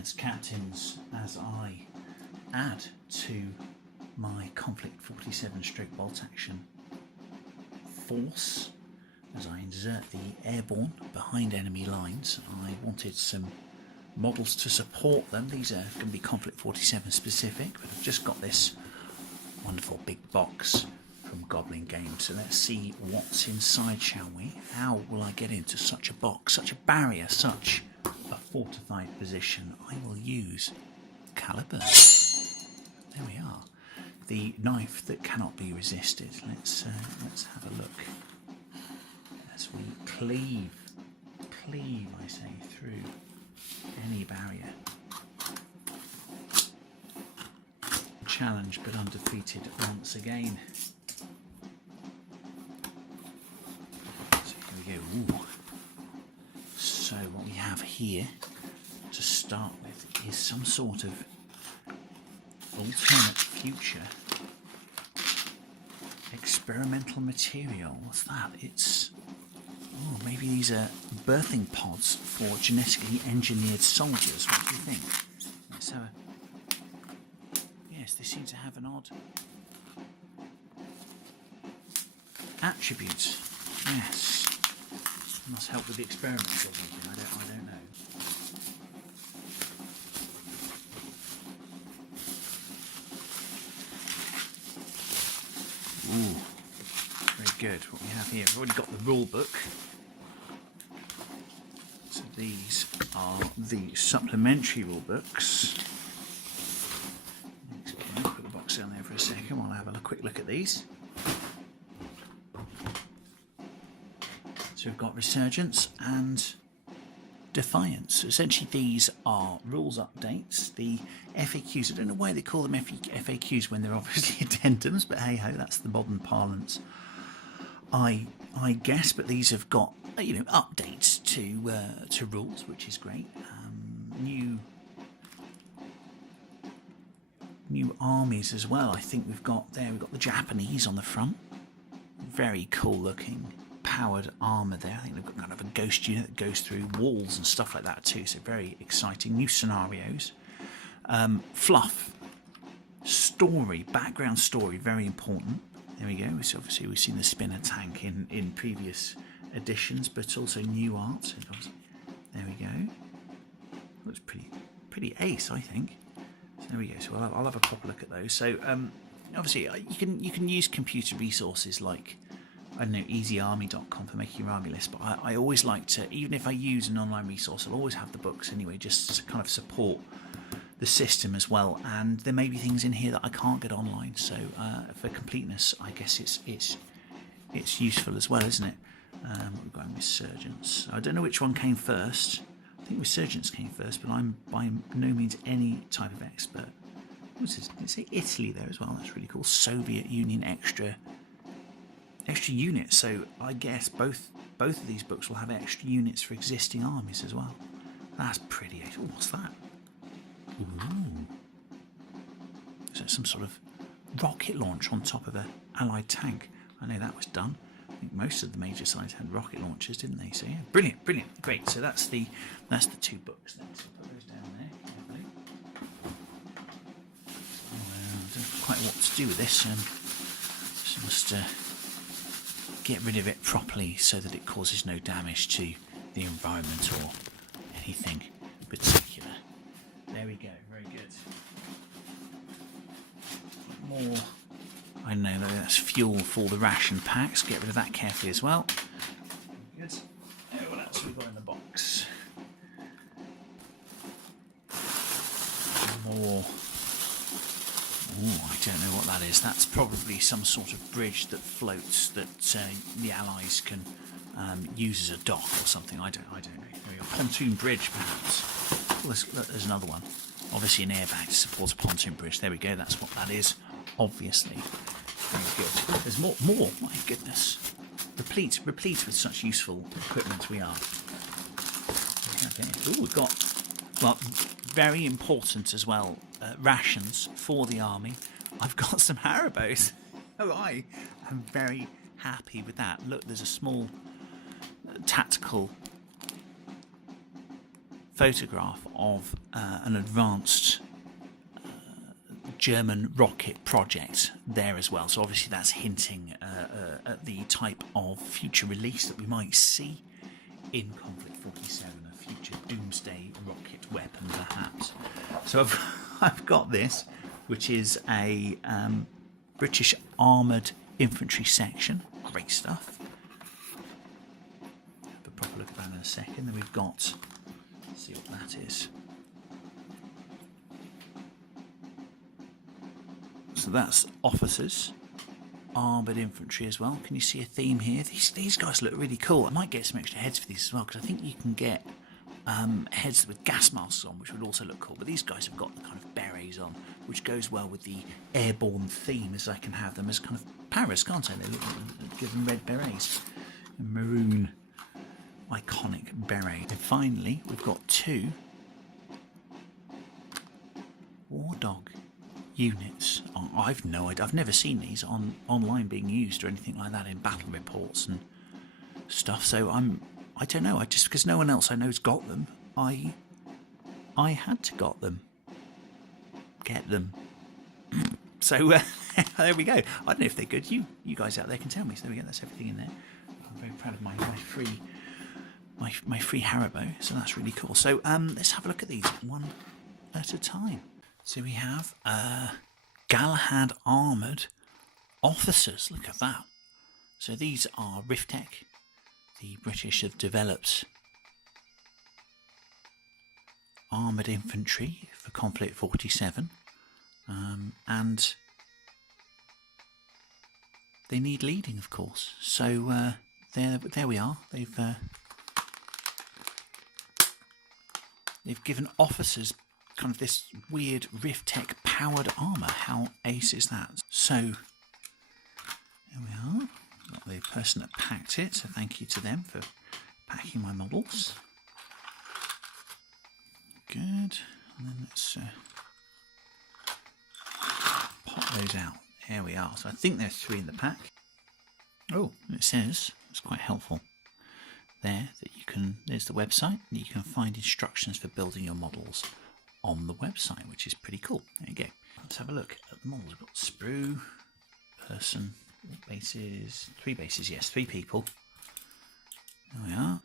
lieutenants, captains, as I add to my Konflikt 47 bolt action force. As I insert the airborne behind enemy lines, I wanted some models to support them. These are going to be Konflikt 47 specific, but I've just got this wonderful big box from Goblin Games. So let's see what's inside, shall we? How will I get into such a box, such a barrier, such a fortified position? I will use calibers. There we are. The knife that cannot be resisted. Let's have a look as we cleave, I say, through any barrier. Challenged but undefeated once again. So here we go. Ooh. So what we have here to start with is some sort of alternate future experimental material. What's that? It's maybe these are birthing pods for genetically engineered soldiers. What do you think? Let's have a... Yes, they seem to have an odd attribute. Yes, must help with the experiment or something. I don't know. Ooh, very good. What we have here, we've already got the rule book. So these are the supplementary rule books. Okay, put the box down there for a second while I have a quick look at these. So we've got Resurgence and Defiance. So essentially these are rules updates. The FAQs, I don't know why they call them FAQs when they're obviously addendums, but hey ho, that's the modern parlance, I guess. But these have got updates to rules, which is great. New armies as well. I think we've got the Japanese on the front. Very cool looking powered armour there. I think they've got kind of a ghost unit that goes through walls and stuff like that too, so very exciting. New scenarios, fluff, story, background story, very important. There we go. So obviously we've seen the spinner tank in previous editions, but also new art. So there we go. Looks pretty ace, I think. So there we go. So I'll have a proper look at those. So obviously you can use computer resources like, I don't know, easyarmy.com for making your army list, but I always like to, even if I use an online resource, I'll always have the books anyway, just to kind of support the system as well. And there may be things in here that I can't get online, so for completeness, I guess it's useful as well, isn't it? We're going Resurgence. I don't know which one came first. I think Resurgence came first, but I'm by no means any type of expert. What's this? Let's say Italy there as well. That's really cool. Soviet Union extra units. So I guess both of these books will have extra units for existing armies as well. That's pretty. Oh, what's that? Ooh. Is that some sort of rocket launch on top of an allied tank? I know that was done. I think most of the major sides had rocket launchers, didn't they? So yeah, brilliant, great. So that's the two books then. So put those down there. Carefully. I don't know quite what to do with this. Just must get rid of it properly so that it causes no damage to the environment or anything particular. There we go, very good. More, I know that's fuel for the ration packs. Get rid of that carefully as well. Very good. What else have we got in the box? More. I don't know what that is. That's probably some sort of bridge that floats that the Allies can use as a dock or something. I don't know. There we go. Pontoon bridge, perhaps. Well, there's another one. Obviously an airbag to support a pontoon bridge. There we go. That's what that is. Obviously. Very good. There's more. My goodness. Replete with such useful equipment we are. Okay. Ooh, we've got, well, very important as well, rations for the army. I've got some Haribos. Oh, I am very happy with that. Look, there's a small tactical photograph of an advanced German rocket project there as well. So obviously that's hinting at the type of future release that we might see in Konflikt 47, a future doomsday rocket weapon perhaps. So I've got this, which is a British Armoured Infantry section. Great stuff. Have a proper look at that in a second. Then we've got, let's see what that is. So that's officers, armoured infantry as well. Can you see a theme here? These guys look really cool. I might get some extra heads for these as well, because I think you can get heads with gas masks on, which would also look cool. But these guys have got the kind of berets on, which goes well with the airborne theme, as I can have them as kind of Paris, can't I? They look, give them red berets, a maroon iconic beret. And finally, we've got two war dog units. I've no idea. I've never seen these online being used or anything like that in battle reports and stuff. So I don't know. I just, because no one else I know's got them, I had to get them. So there we go. I don't know if they're good. You guys out there can tell me. So there we go. That's everything in there. I'm very proud of my free Haribo. So that's really cool. So let's have a look at these one at a time. So we have Galahad Armoured Officers. Look at that. So these are Riftec. The British have developed armoured infantry for Konflikt 47. And they need leading, of course. So there we are. They've given officers kind of this weird Riftec powered armour. How ace is that? So there we are. Got the person that packed it, so thank you to them for packing my models. Good. And then let's pop those out. There we are. So I think there's 3 in the pack. Oh, it says, it's quite helpful there, that you can, there's the website, and you can find instructions for building your models on the website, which is pretty cool. There you go. Let's have a look at the models. We've got Sprue, person, bases, 3 bases, yes, 3 people. There we are.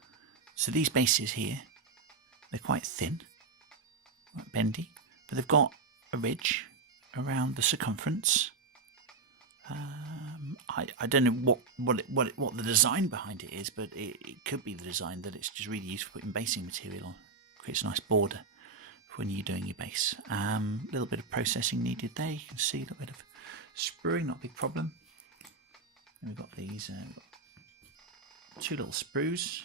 So these bases here, they're quite thin, quite bendy, but they've got a ridge around the circumference. I don't know what the design behind it is, but it could be the design that it's just really used for putting basing material on. Creates a nice border for when you're doing your base. A little bit of processing needed there. You can see a little bit of spruing, not a big problem. And we've got these, we've got 2 little sprues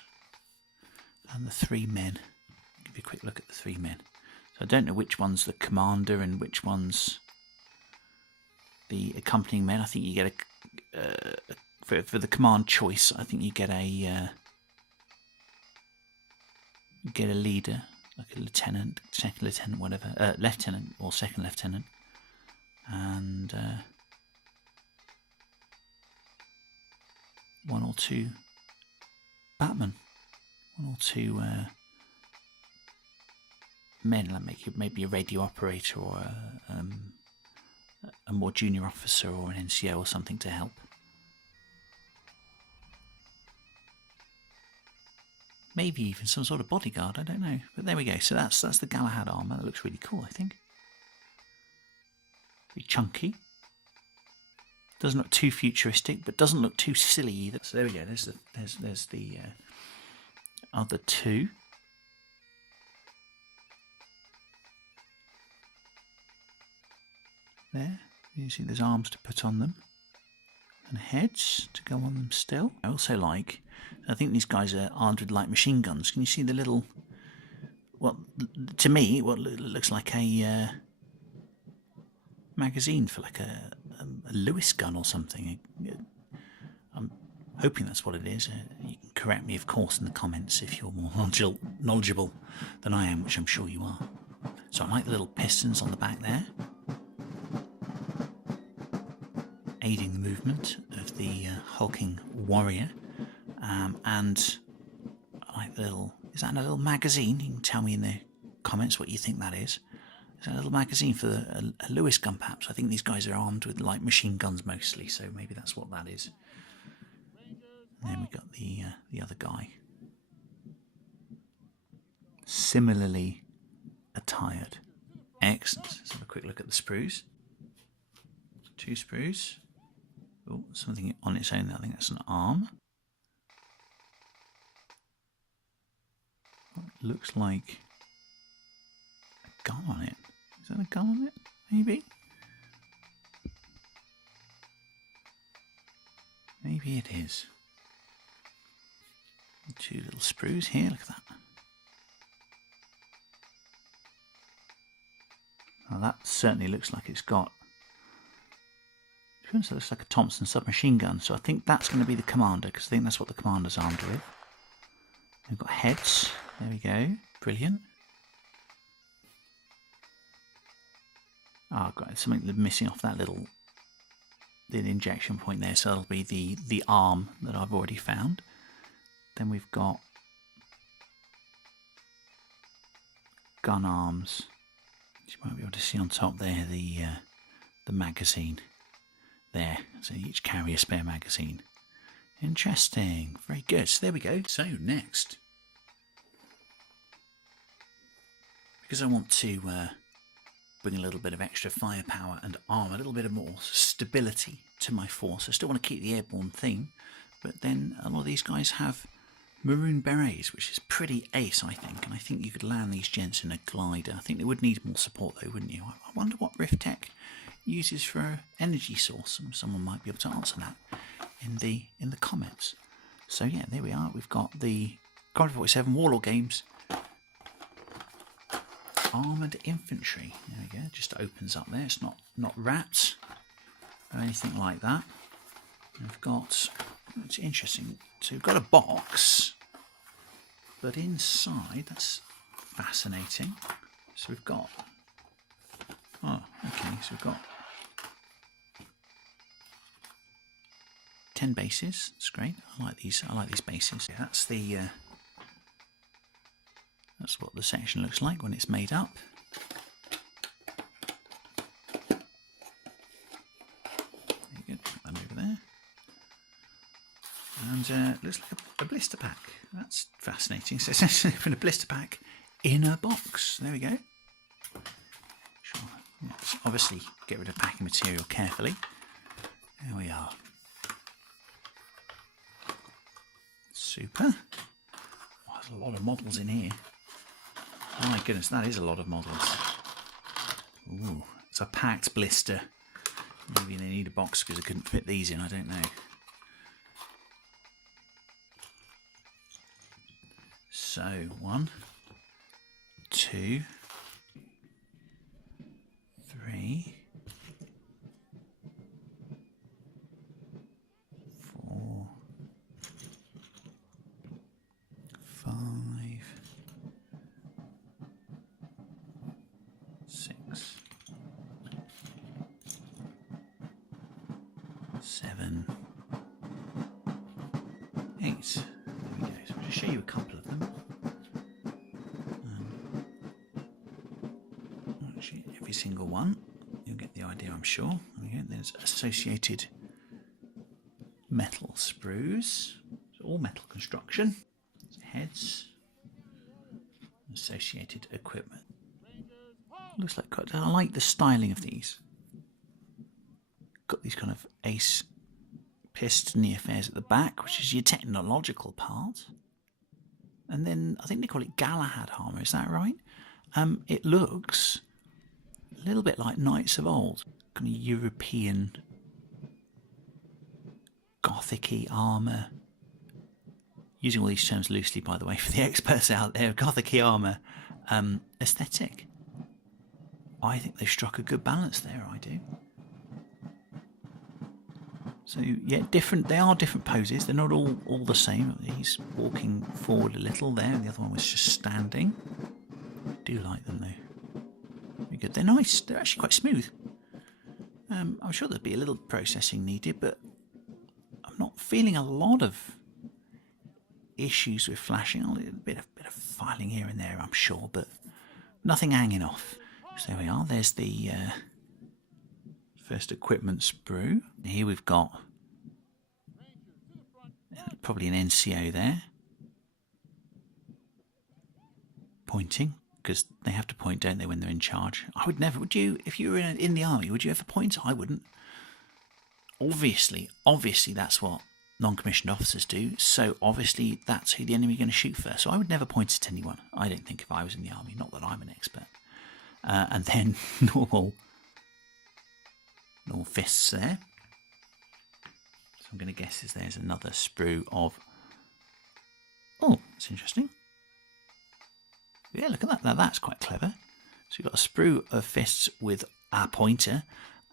and the 3 men. I'll give you a quick look at the 3 men. So I don't know which one's the commander and which one's the accompanying men. I think you get for the command choice, I think you get a leader, like a lieutenant, second lieutenant, whatever, lieutenant or second lieutenant, and 1 or 2 batmen, 1 or 2 men, like maybe a radio operator or a more junior officer or an NCO or something to help. Maybe even some sort of bodyguard, I don't know. But there we go. So that's the Galahad armour. That looks really cool, I think. Pretty chunky. Doesn't look too futuristic, but doesn't look too silly either. So there we go. There's the other 2. There, you see there's arms to put on them and heads to go on them still. I also like, I think these guys are armed with light machine guns. Can you see the little, well, to me, what looks like a magazine for like a Lewis gun or something. I'm hoping that's what it is. You can correct me, of course, in the comments if you're more knowledgeable than I am, which I'm sure you are. So I like the little pistons on the back there, aiding the movement of the hulking warrior, and I like the little Is that a little magazine? You can tell me in the comments what you think that is. Is that a little magazine for a Lewis gun, perhaps? I think these guys are armed with light machine guns mostly, so maybe that's what that is. And then we've got the other guy. Similarly attired. Excellent. Let's have a quick look at the sprues. 2 sprues. Oh, something on its own there. I think that's an arm. It looks like a gun on it. Is that a gun on it? Maybe? Maybe it is. 2 little sprues here. Look at that. Now that certainly looks like it's got... It looks like a Thompson submachine gun. So I think that's going to be the commander, because I think that's what the commander's armed with. We've got heads. There we go. Brilliant. Oh, got something missing off that little injection point there. So that'll be the arm that I've already found. Then we've got gun arms. You might be able to see on top there the magazine. There. So each carry a spare magazine. Interesting. Very good. So there we go. So next, because I want to bring a little bit of extra firepower and armour, a little bit of more stability to my force. I still want to keep the airborne theme, but then a lot of these guys have maroon berets, which is pretty ace, I think. And I think you could land these gents in a glider. I think they would need more support though, wouldn't you? I wonder what Rift Tech uses for an energy source. Someone might be able to answer that in the comments. So yeah, there we are. We've got the Konflikt 47 Warlord Games Armoured Infantry. There we go. Just opens up there. It's not wrapped or anything like that. We've got, it's interesting. So we've got a box, but inside, that's fascinating. So we've got, oh, okay. So we've got 10 bases. That's great. I like these bases. Yeah, that's the that's what the section looks like when it's made up. There you go. Put that over there. And it looks like a blister pack. That's fascinating. So it's essentially from a blister pack in a box. There we go. Sure. Yes, obviously get rid of packing material carefully. There we are. Super. Oh, there's a lot of models in here. Oh my goodness, that is a lot of models. Ooh, it's a packed blister. Maybe they need a box because I couldn't fit these in, I don't know. So, 1, 2, 3, 4, 5, 6, 7, 8. There we go. So I'll just show you a couple of them. Actually, every single one, you'll get the idea, I'm sure. Okay, there's associated metal sprues. So all metal construction. Heads. Associated equipment. Looks like, I like the styling of these. Got these kind of ace pistony affairs at the back, which is your technological part. And then I think they call it Galahad armour, is that right? It looks a little bit like Knights of Old, kind of European Gothic-y armour. Using all these terms loosely, by the way, for the experts out there, Gothic-y armour aesthetic. I think they've struck a good balance there, I do. So yeah, different. They are different poses. They're not all the same. He's walking forward a little there, and the other one was just standing. I do like them though. Very good. They're nice. They're actually quite smooth. I'm sure there'd be a little processing needed, but I'm not feeling a lot of issues with flashing. A bit of filing here and there, I'm sure, but nothing hanging off. So there we are. There's the first equipment sprue. Here we've got probably an NCO there, pointing, because they have to point, don't they, when they're in charge? I would never. Would you, if you were in the army, would you ever point? I wouldn't. Obviously, that's what non-commissioned officers do. So obviously, that's who the enemy are going to shoot first. So I would never point at anyone. I don't think, if I was in the army. Not that I'm an expert. And then normal fists there. So I'm going to guess there's another sprue of. Oh, that's interesting. Yeah, look at that. Now that's quite clever. So you've got a sprue of fists with a pointer,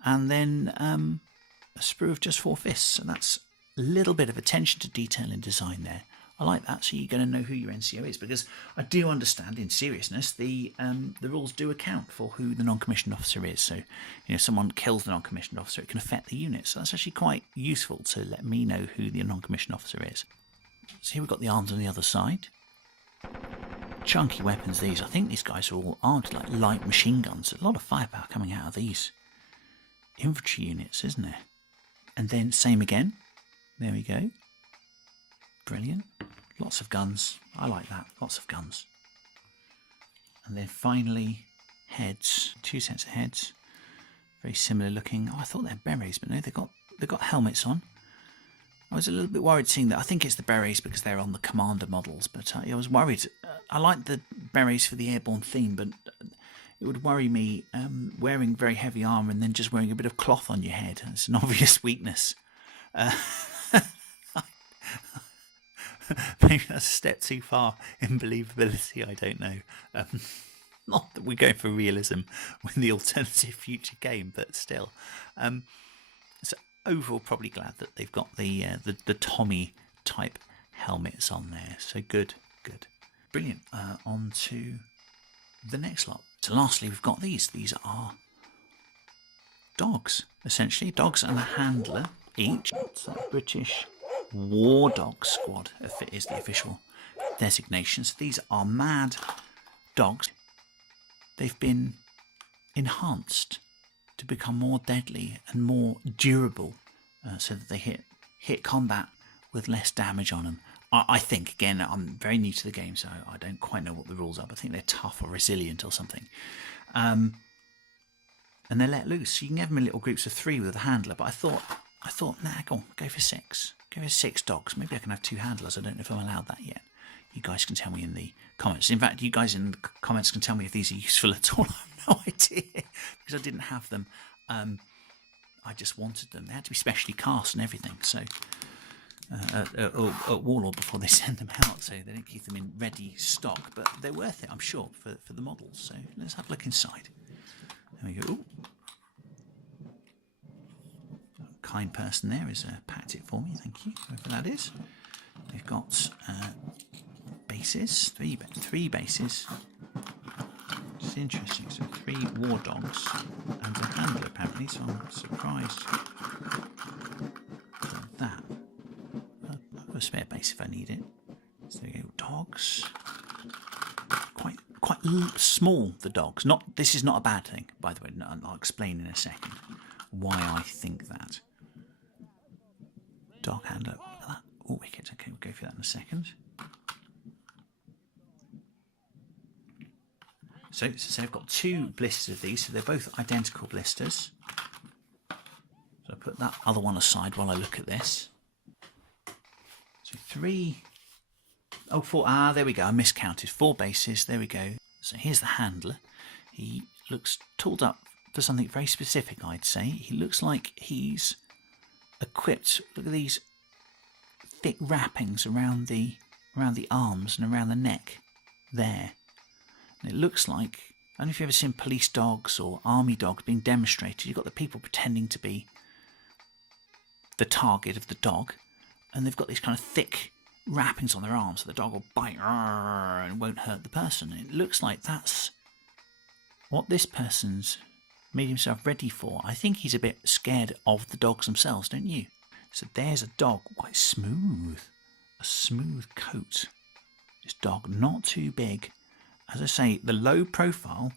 and then a sprue of just 4 fists. And that's a little bit of attention to detail in design there. I like that. So you're going to know who your NCO is, because I do understand, in seriousness, the rules do account for who the non-commissioned officer is. So, someone kills the non-commissioned officer, it can affect the unit. So that's actually quite useful to let me know who the non-commissioned officer is. So here we've got the arms on the other side. Chunky weapons, these. I think these guys are all armed like light machine guns. A lot of firepower coming out of these infantry units, isn't there? And then same again. There we go. Brilliant. Lots of guns. I like that. Lots of guns. And then finally, heads. 2 sets of heads. Very similar looking. Oh, I thought they're berets, but no, they've got helmets on. I was a little bit worried seeing that. I think it's the berets because they're on the commander models, but I was worried. I like the berets for the airborne theme, but it would worry me wearing very heavy armour and then just wearing a bit of cloth on your head. It's an obvious weakness. Maybe that's a step too far in believability, I don't know. Not that we're going for realism with the alternative future game, but still. So overall, probably glad that they've got the Tommy type helmets on there. So good. Brilliant. On to the next lot. So lastly, we've got these. These are dogs, essentially. Dogs and a handler each. It's a British War Dog Squad, if it is the official designation. So these are mad dogs. They've been enhanced to become more deadly and more durable, so that they hit combat with less damage on them. I think, again, I'm very new to the game, so I don't quite know what the rules are, but I think they're tough or resilient or something. And they're let loose. So you can have them in little groups of 3 with a handler, but I thought, nah, go for 6. Go for 6 dogs. Maybe I can have 2 handlers. I don't know if I'm allowed that yet. You guys can tell me in the comments. In fact, you guys in the comments can tell me if these are useful at all. I have no idea, because I didn't have them. I just wanted them. They had to be specially cast and everything. So at Warlord before they send them out, so they don't keep them in ready stock. But they're worth it, I'm sure, for the models. So let's have a look inside. There we go. Ooh. Kind person there has packed it for me. Thank you, whoever that is. They've got bases, 3 bases. It's interesting. So 3 war dogs and a handler apparently. So I'm surprised at that. I've got a spare base if I need it. So there we go. Dogs. Quite small, the dogs. This is not a bad thing, by the way. I'll explain in a second why I think that. Dog handler. Look at that. Oh, wicked. Okay, we'll go through that in a second. So I've got 2 blisters of these, so they're both identical blisters. So I'll put that other one aside while I look at this. So 3. Oh, 4. Ah, there we go. I miscounted. 4 bases. There we go. So here's the handler. He looks tooled up for something very specific, I'd say. He looks like he's equipped. Look at these thick wrappings around the arms and around the neck there. And it looks like, I don't know if you've ever seen police dogs or army dogs being demonstrated. You've got the people pretending to be the target of the dog, and they've got these kind of thick wrappings on their arms, so the dog will bite and won't hurt the person. It looks like that's what this person's made himself ready for. I think he's a bit scared of the dogs themselves, don't you? So there's a dog, quite smooth. a smooth coat. This dog, not too big. As I say, the low profile,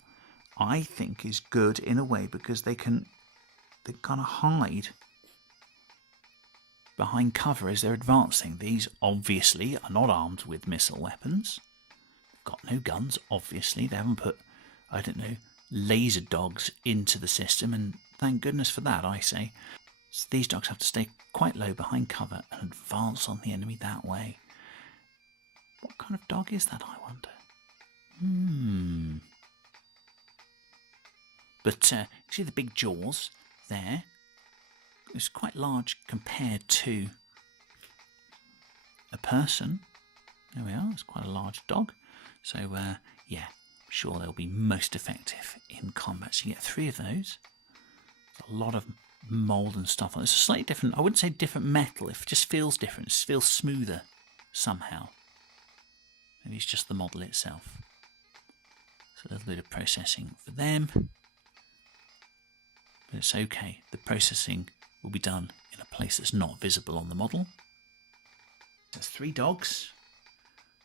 I think, is good in a way because they kind of hide behind cover as they're advancing. These obviously are not armed with missile weapons. They've got no guns, obviously. They haven't put, I don't know, laser dogs into the system, and thank goodness for that, I say. So these dogs have to stay quite low behind cover and advance on the enemy that way. What kind of dog is that, I wonder? But you see the big jaws there? It's quite large compared to a person. There we are, it's quite a large dog. So, yeah, I'm sure they'll be most effective in combat. So you get 3 of those. There's a lot of mould and stuff on it. It's a slightly different, I wouldn't say different metal, it just feels different. It feels smoother somehow. Maybe it's just the model itself. So a little bit of processing for them. But it's okay. The processing will be done in a place that's not visible on the model. There's 3 dogs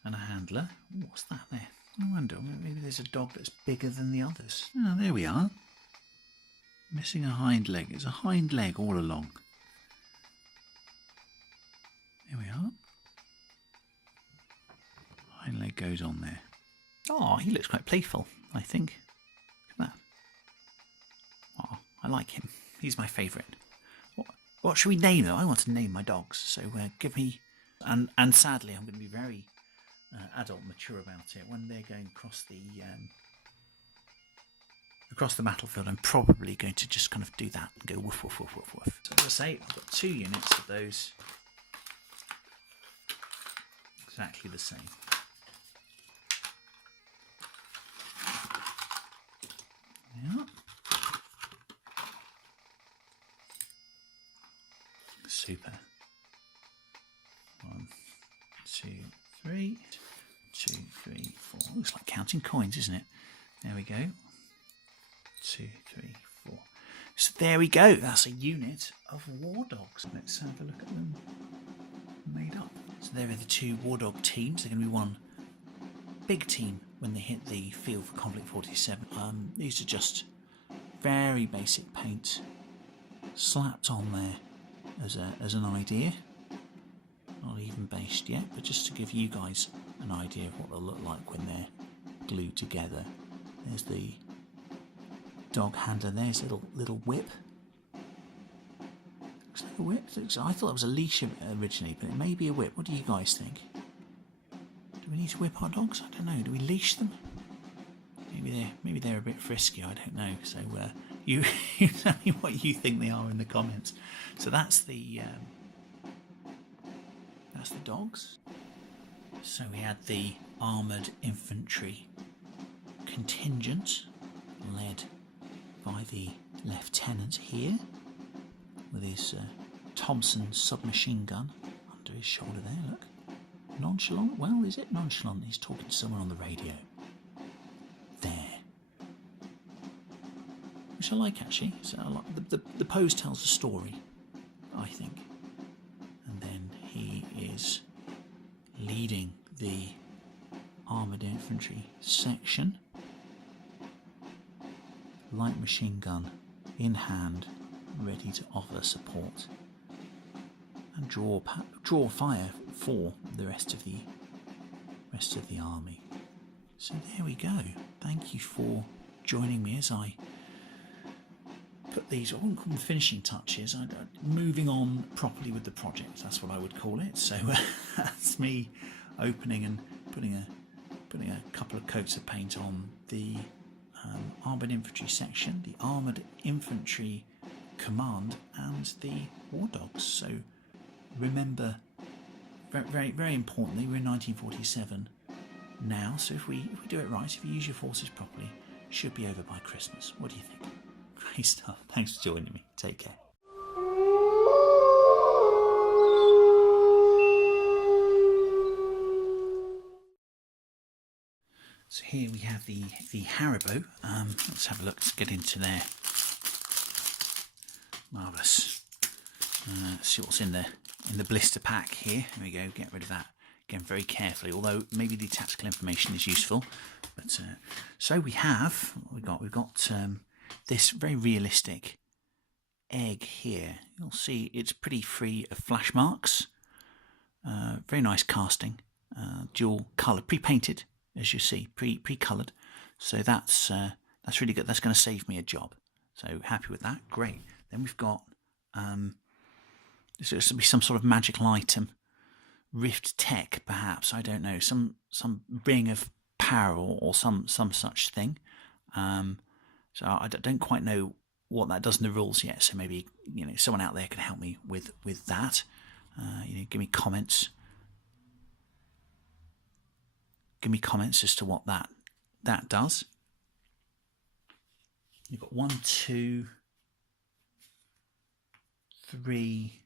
and a handler. What's that there? I wonder, maybe there's a dog that's bigger than the others. Oh, there we are. Missing a hind leg. There's a hind leg all along. There we are. Hind leg goes on there. Oh, he looks quite playful, I think. Look at that. Oh, I like him. He's my favourite. What should we name them? I want to name my dogs. So give me... And sadly, I'm going to be very adult mature about it. When they're going across the battlefield, I'm probably going to just kind of do that and go woof, woof, woof, woof, woof. So as I say, I've got 2 units of those. Exactly the same. Yeah. Super. 1, 2, 3. 2, 3, 4. Looks like counting coins, isn't it? There we go. 2, 3, 4. So there we go. That's a unit of war dogs. Let's have a look at them made up. So there are the 2 war dog teams. They're going to be one big team when they hit the field for Konflikt 47. These are just very basic paint slapped on there as an idea. Not even based yet, but just to give you guys an idea of what they'll look like when they're glued together. There's the dog handler. There's a little whip. Looks like a whip. I thought it was a leash originally, but it may be a whip. What do you guys think? Do we need to whip our dogs? I don't know. Do we leash them? Maybe they're a bit frisky. I don't know. So you tell me what you think they are in the comments. So that's the dogs. So we had the Armoured Infantry contingent led by the lieutenant here with his Thompson submachine gun under his shoulder there. Look. Nonchalant? Well, is it nonchalant? He's talking to someone on the radio. There. Which I like, actually. So I like the pose tells a story, I think. And then he is leading the Armoured Infantry section. Light machine gun in hand, ready to offer support. And draw fire for the rest of the army. So there we go. Thank you for joining me as I put these, I wouldn't call them finishing touches, moving on properly with the project. That's what I would call it. So that's me opening and putting a couple of coats of paint on the Armoured Infantry section, the Armoured Infantry Command, and the War Dogs. So remember, very, very, very importantly, we're in 1947 now, so if we do it right, if you use your forces properly, it should be over by Christmas. What do you think? Great stuff. Thanks for joining me. Take care. So here we have the Haribo. Let's have a look. Let's get into there. Marvellous. See what's in there. in the blister pack here. There we go. Get rid of that again very carefully. Although maybe the tactical information is useful. But so we have we've got this very realistic egg here. You'll see it's pretty free of flash marks. Very nice casting. Dual colour, pre-painted, as you see, pre-coloured. So that's really good. That's going to save me a job. So happy with that. Great. Then we've got this is to be some sort of magical item, Rift Tech, perhaps. I don't know. Some ring of power or some such thing. So I don't quite know what that does in the rules yet. So maybe someone out there can help me with that. Give me comments. Give me comments as to what that does. You've got 1, 2, 3,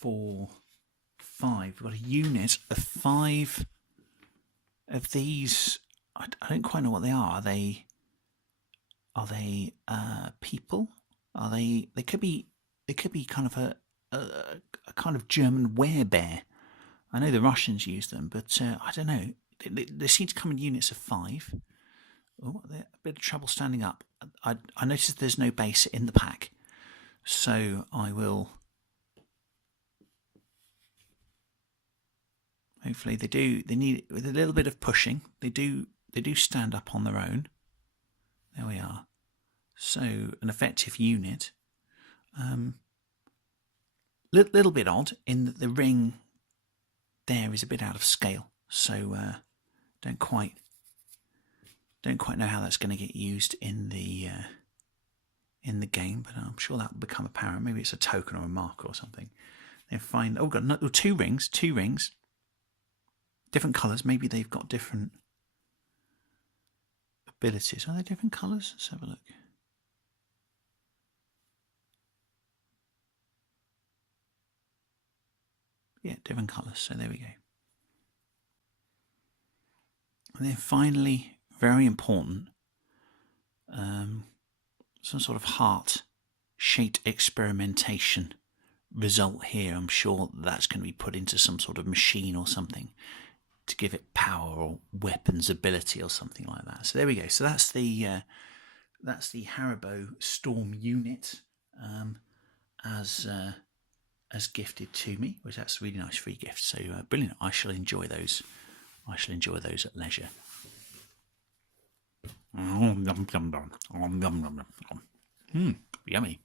4, 5. We've got a unit of 5 of these. I don't quite know what they are. Are they people? Are they? They could be kind of a kind of German werebear. I know the Russians use them, but I don't know. They seem to come in units of 5. Oh, they're a bit of trouble standing up. I noticed there's no base in the pack, so I will. Hopefully they do. They need with a little bit of pushing. They do stand up on their own. There we are. So an effective unit. Little bit odd in that the ring there is a bit out of scale. So don't quite know how that's going to get used in the game, but I'm sure that will become apparent. Maybe it's a token or a marker or something. Then find got 2 rings, different colours. Maybe they've got different abilities. Are they different colours? Let's have a look. Yeah, different colours. So there we go. And then finally, very important, some sort of heart-shaped experimentation result here. I'm sure that's going to be put into some sort of machine or something to give it power or weapons ability or something like that. So there we go. So that's the Haribo Storm unit as gifted to me, which that's a really nice free gift. So brilliant. I shall enjoy those. At leisure. Yummy.